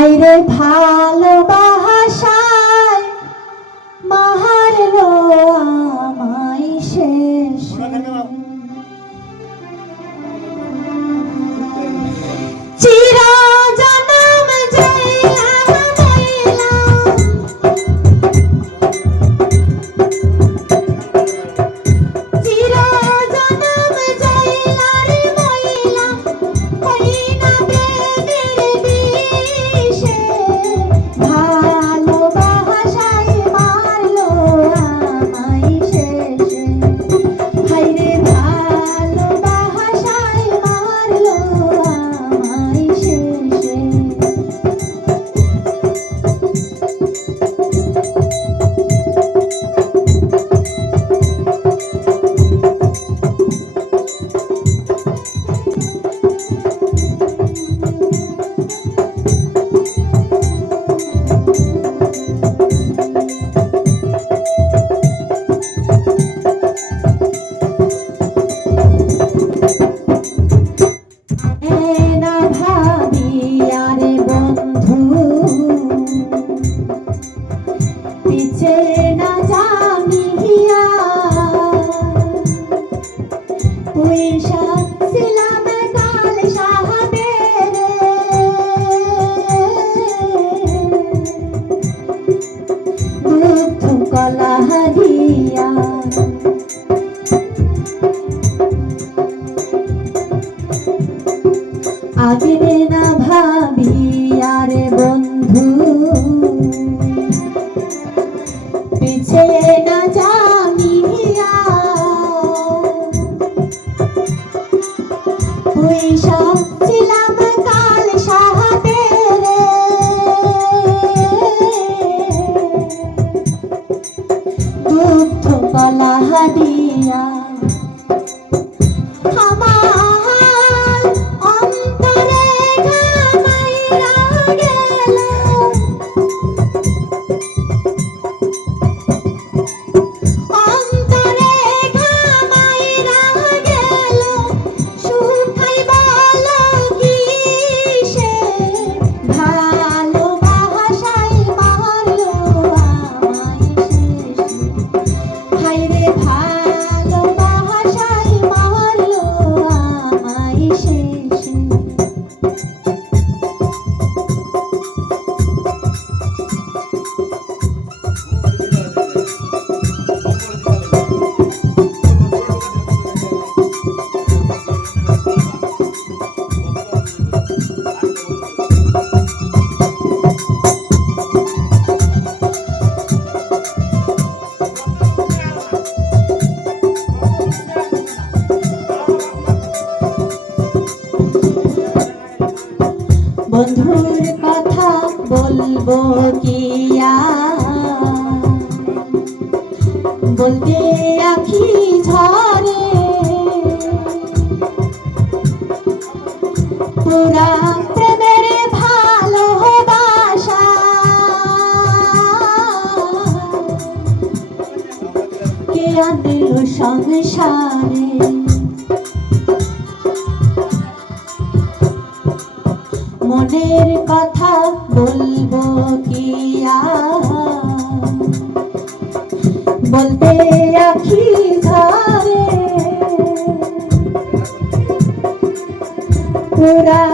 ভাইরে ভালোবাসায় মাহারল আমায় শেষ চির বন্ধুর কথা বলব কিয়া বলতে আখি ঝরে পুরা সংসারে। মনের কথা বলব কি বলতে আখি ধরে পুরা